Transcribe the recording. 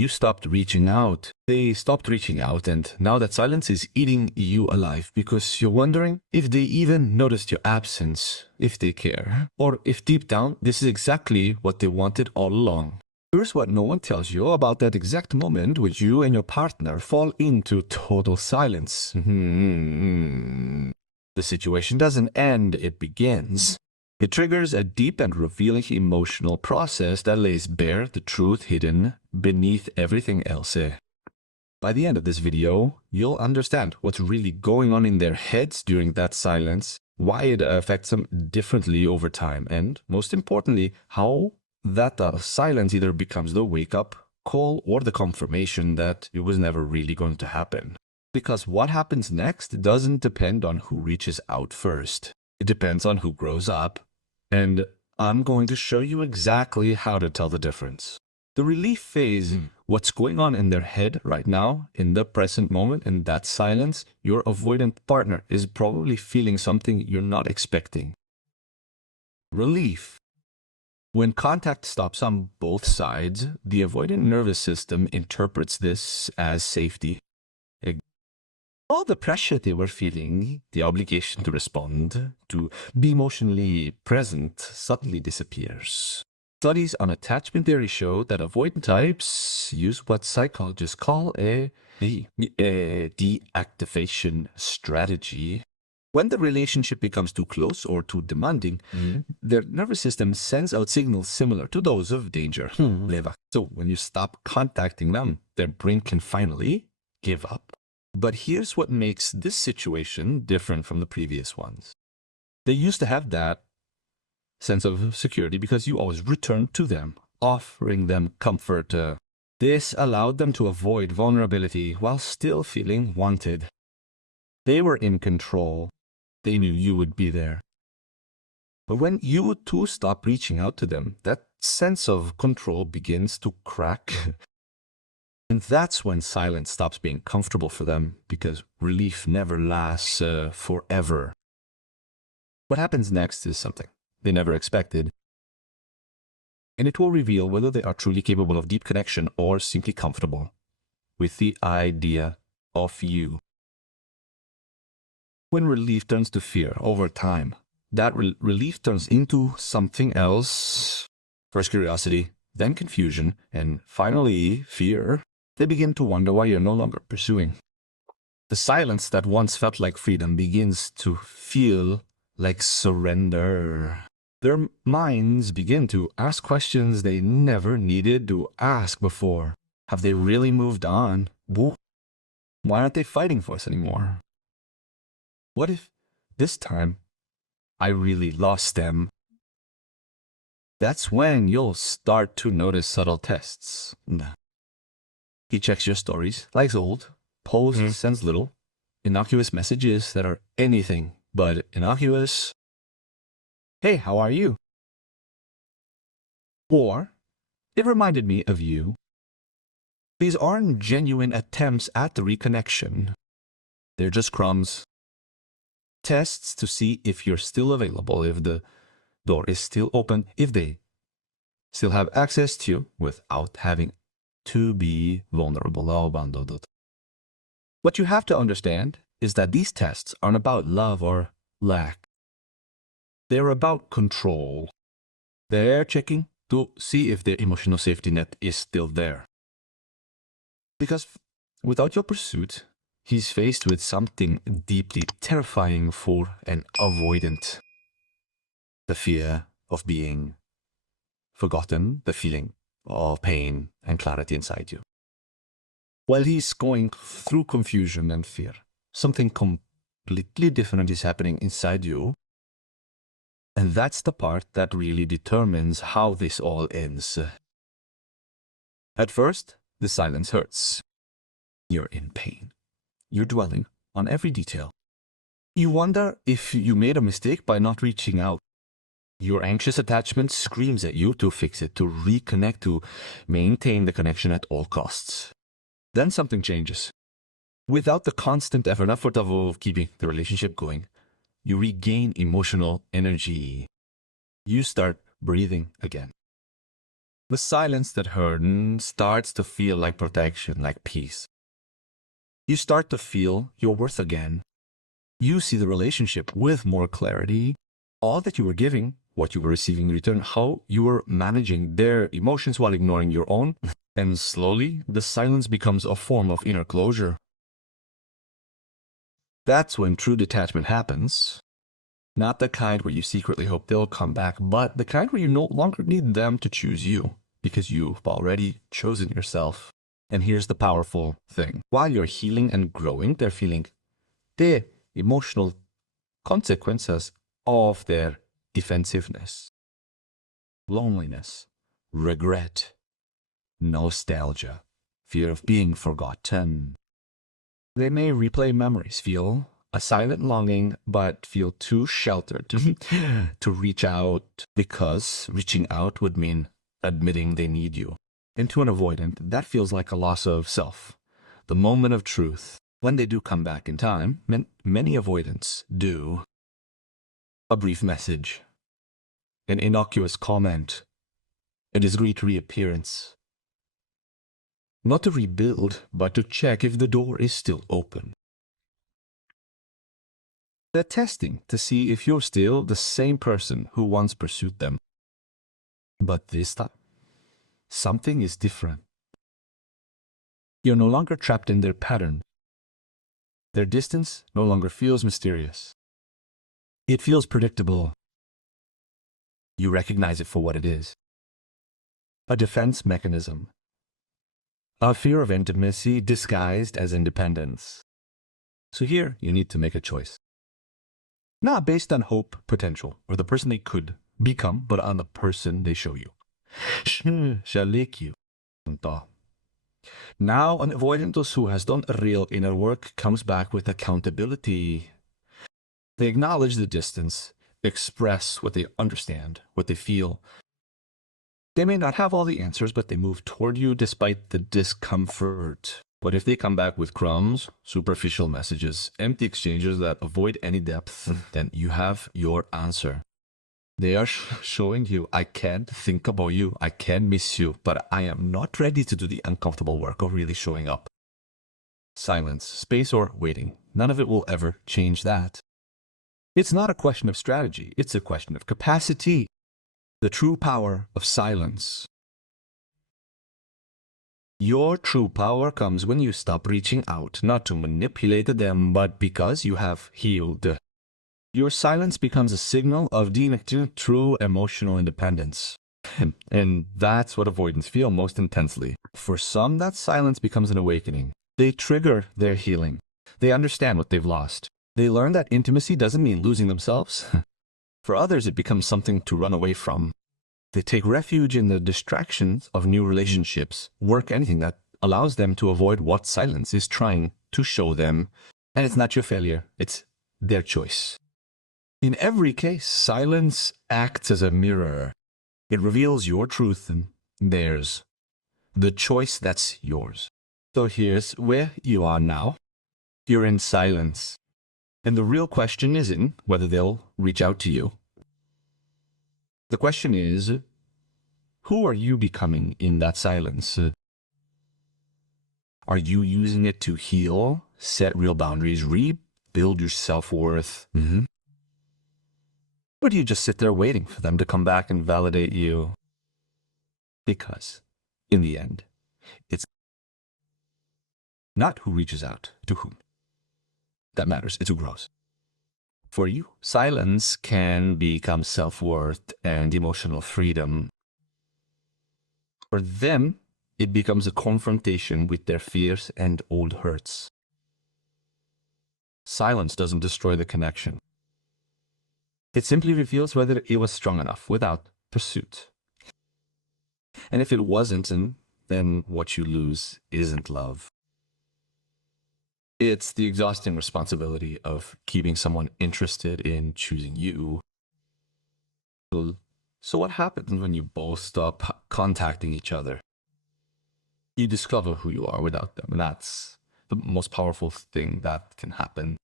You stopped reaching out. They stopped reaching out, and now that silence is eating you alive because you're wondering if they even noticed your absence, if they care, or if deep down this is exactly what they wanted all along. Here's what no one tells you about that exact moment when you and your partner fall into total silence. The situation doesn't end, it begins. It triggers a deep and revealing emotional process that lays bare the truth hidden beneath everything else. By the end of this video, you'll understand what's really going on in their heads during that silence, why it affects them differently over time, and most importantly, how that silence either becomes the wake-up call or the confirmation that it was never really going to happen. Because what happens next doesn't depend on who reaches out first. It depends on who grows up. And I'm going to show you exactly how to tell the difference. The relief phase, what's going on in their head right now, in the present moment, in that silence, your avoidant partner is probably feeling something you're not expecting. Relief. When contact stops on both sides, the avoidant nervous system interprets this as safety. All the pressure they were feeling, the obligation to respond, to be emotionally present, suddenly disappears. Studies on attachment theory show that avoidant types use what psychologists call a deactivation strategy. When the relationship becomes too close or too demanding, their nervous system sends out signals similar to those of danger. So when you stop contacting them, their brain can finally give up. But here's what makes this situation different from the previous ones. They used to have that sense of security because you always returned to them, offering them comfort. This allowed them to avoid vulnerability while still feeling wanted. They were in control. They knew you would be there. But when you too stop reaching out to them, that sense of control begins to crack. And that's when silence stops being comfortable for them, because relief never lasts forever. What happens next is something they never expected. And it will reveal whether they are truly capable of deep connection or simply comfortable with the idea of you. When relief turns to fear over time, that relief turns into something else. First curiosity, then confusion, and finally fear. They begin to wonder why you're no longer pursuing. The silence that once felt like freedom begins to feel like surrender. Their minds begin to ask questions they never needed to ask before. Have they really moved on? Why aren't they fighting for us anymore? What if this time I really lost them? That's when you'll start to notice subtle tests. He checks your stories, likes old, posts, sends little, innocuous messages that are anything but innocuous. Hey, how are you? Or, it reminded me of you. These aren't genuine attempts at the reconnection. They're just crumbs. Tests to see if you're still available, if the door is still open, if they still have access to you without having to be vulnerable. What you have to understand is that these tests aren't about love or lack. They're about control. They're checking to see if their emotional safety net is still there. Because without your pursuit, he's faced with something deeply terrifying for an avoidant. The fear of being forgotten, the feeling of pain and clarity inside you. While he's going through confusion and fear, something completely different is happening inside you. And that's the part that really determines how this all ends. At first, the silence hurts. You're in pain. You're dwelling on every detail. You wonder if you made a mistake by not reaching out. Your anxious attachment screams at you to fix it, to reconnect, to maintain the connection at all costs. Then something changes. Without the constant effort of keeping the relationship going, you regain emotional energy. You start breathing again. The silence that heard starts to feel like protection, like peace. You start to feel your worth again. You see the relationship with more clarity. All that you were giving, what you were receiving in return, how you were managing their emotions while ignoring your own. And slowly, the silence becomes a form of inner closure. That's when true detachment happens. Not the kind where you secretly hope they'll come back, but the kind where you no longer need them to choose you, because you've already chosen yourself. And here's the powerful thing. While you're healing and growing, they're feeling the emotional consequences of their defensiveness, loneliness, regret, nostalgia, fear of being forgotten. They may replay memories, feel a silent longing, but feel too sheltered to reach out, because reaching out would mean admitting they need you. And to an avoidant, that feels like a loss of self, the moment of truth. When they do come back in time, many avoidants do. A brief message, an innocuous comment, a discreet reappearance. Not to rebuild, but to check if the door is still open. They're testing to see if you're still the same person who once pursued them. But this time, something is different. You're no longer trapped in their pattern. Their distance no longer feels mysterious. It feels predictable. You recognize it for what it is. A defense mechanism. A fear of intimacy disguised as independence. So here, you need to make a choice. Not based on hope, potential, or the person they could become, but on the person they show you. Now, an avoidant who has done real inner work comes back with accountability. They acknowledge the distance, express what they understand, what they feel. They may not have all the answers, but they move toward you despite the discomfort. But if they come back with crumbs, superficial messages, empty exchanges that avoid any depth, then you have your answer. They are showing you, I can think about you, I can miss you, but I am not ready to do the uncomfortable work of really showing up. Silence, space, or waiting. None of it will ever change that. It's not a question of strategy, it's a question of capacity. The true power of silence. Your true power comes when you stop reaching out, not to manipulate them, but because you have healed. Your silence becomes a signal of true emotional independence. And that's what avoidants feel most intensely. For some, that silence becomes an awakening. They trigger their healing. They understand what they've lost. They learn that intimacy doesn't mean losing themselves. For others, it becomes something to run away from. They take refuge in the distractions of new relationships, work anything that allows them to avoid what silence is trying to show them. And it's not your failure, it's their choice. In every case, silence acts as a mirror. It reveals your truth and theirs. The choice that's yours. So here's where you are now. You're in silence. And the real question isn't whether they'll reach out to you. The question is, who are you becoming in that silence? Are you using it to heal, set real boundaries, rebuild your self-worth? Or do you just sit there waiting for them to come back and validate you? Because, in the end, it's not who reaches out to whom that matters, it's who grows. For you, silence can become self-worth and emotional freedom. For them, it becomes a confrontation with their fears and old hurts. Silence doesn't destroy the connection. It simply reveals whether it was strong enough without pursuit. And if it wasn't, then what you lose isn't love. It's the exhausting responsibility of keeping someone interested in choosing you. So what happens when you both stop contacting each other? You discover who you are without them, and that's the most powerful thing that can happen.